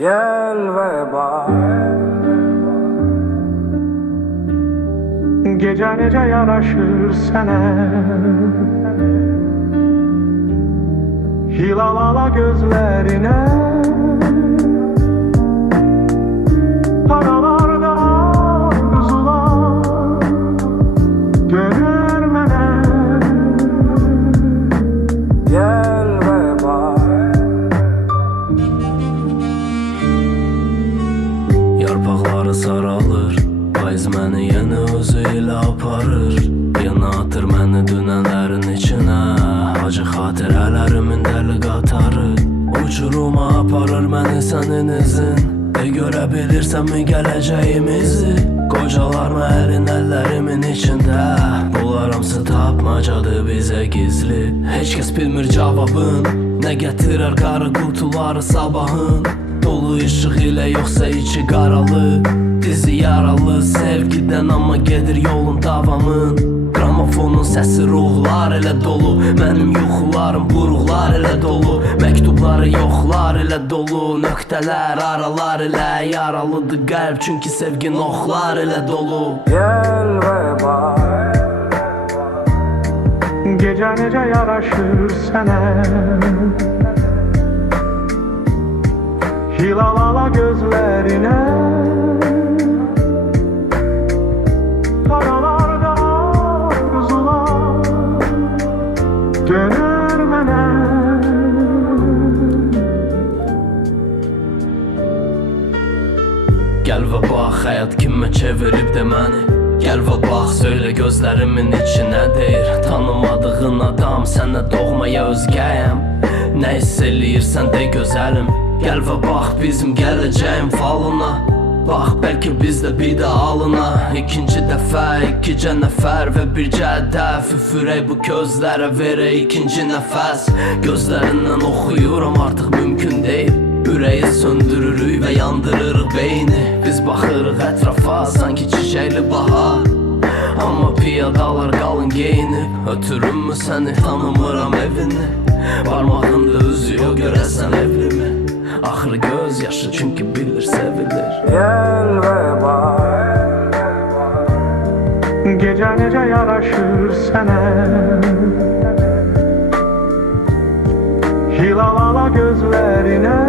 Gel ve bak. Gece nece yaraşır sənə, hilal ala gözlərinə, paralarda arzular görür mənə. Gel ve bak. Yarpaqları saralır, payız məni yenə özü ilə aparır. Yana atır məni dünənlərin içinə, acı xatirələrimin dəli qatarı. Uçuruma aparır məni sənin izin, görə bilirsənmi gələcəyimizi? Qocalarma əlin əllərimin içində, bunlar hamısı tapmacadır bizə gizli. Heç kəs bilmir cavabın, nə gətirər qarı qutuları sabahın. Dolu ışıq ilə yoxsa içi qaralı, dizi yaralı sevgidən amma gedir yolun davamın. Gramofonun səsi ruhlar ilə dolu, mənim yuxularım buruqlar ilə dolu. Məktubları yoxlar ilə dolu, nöqtələr aralar ilə yaralıdır qəlb, çünki sevgin oxlar ilə dolu. Gel ve bak. Gece nece yaraşır sənə, hilal ala gözlərinə, paralarda arzular dönür mənə. Gəl və bax, həyat kimə çevirib də məni. Gəl və bax, söylə gözlərimin içinə deyir. Tanımadığın adam, sənə doğmaya özgəyəm. Nə hiss eləyirsən de gözəlim. Gəl və bax bizim gələcəyim falına. Bax, bəlkə biz də bir də alına. İkinci dəfə, ikicə nəfər və bircə hədəf. Üfürək bu gözlərə, verək ikinci nəfəs. Gözlərindən oxuyuram, artıq mümkün deyil. Ürəyi söndürürük və yandırırıq beyni. Biz baxırıq ətrafa, sanki çiçəkli bahar. Amma piyadalar qalın geyinib. Ötürümmü səni, tanımıram evini. Barmağında üzüyor, görəsən evlimi? Axırı göz yaşı, çünki bilir sevilir. Gel ve bak. Gece nece yaraşır sənə, hilal ala gözlərinə,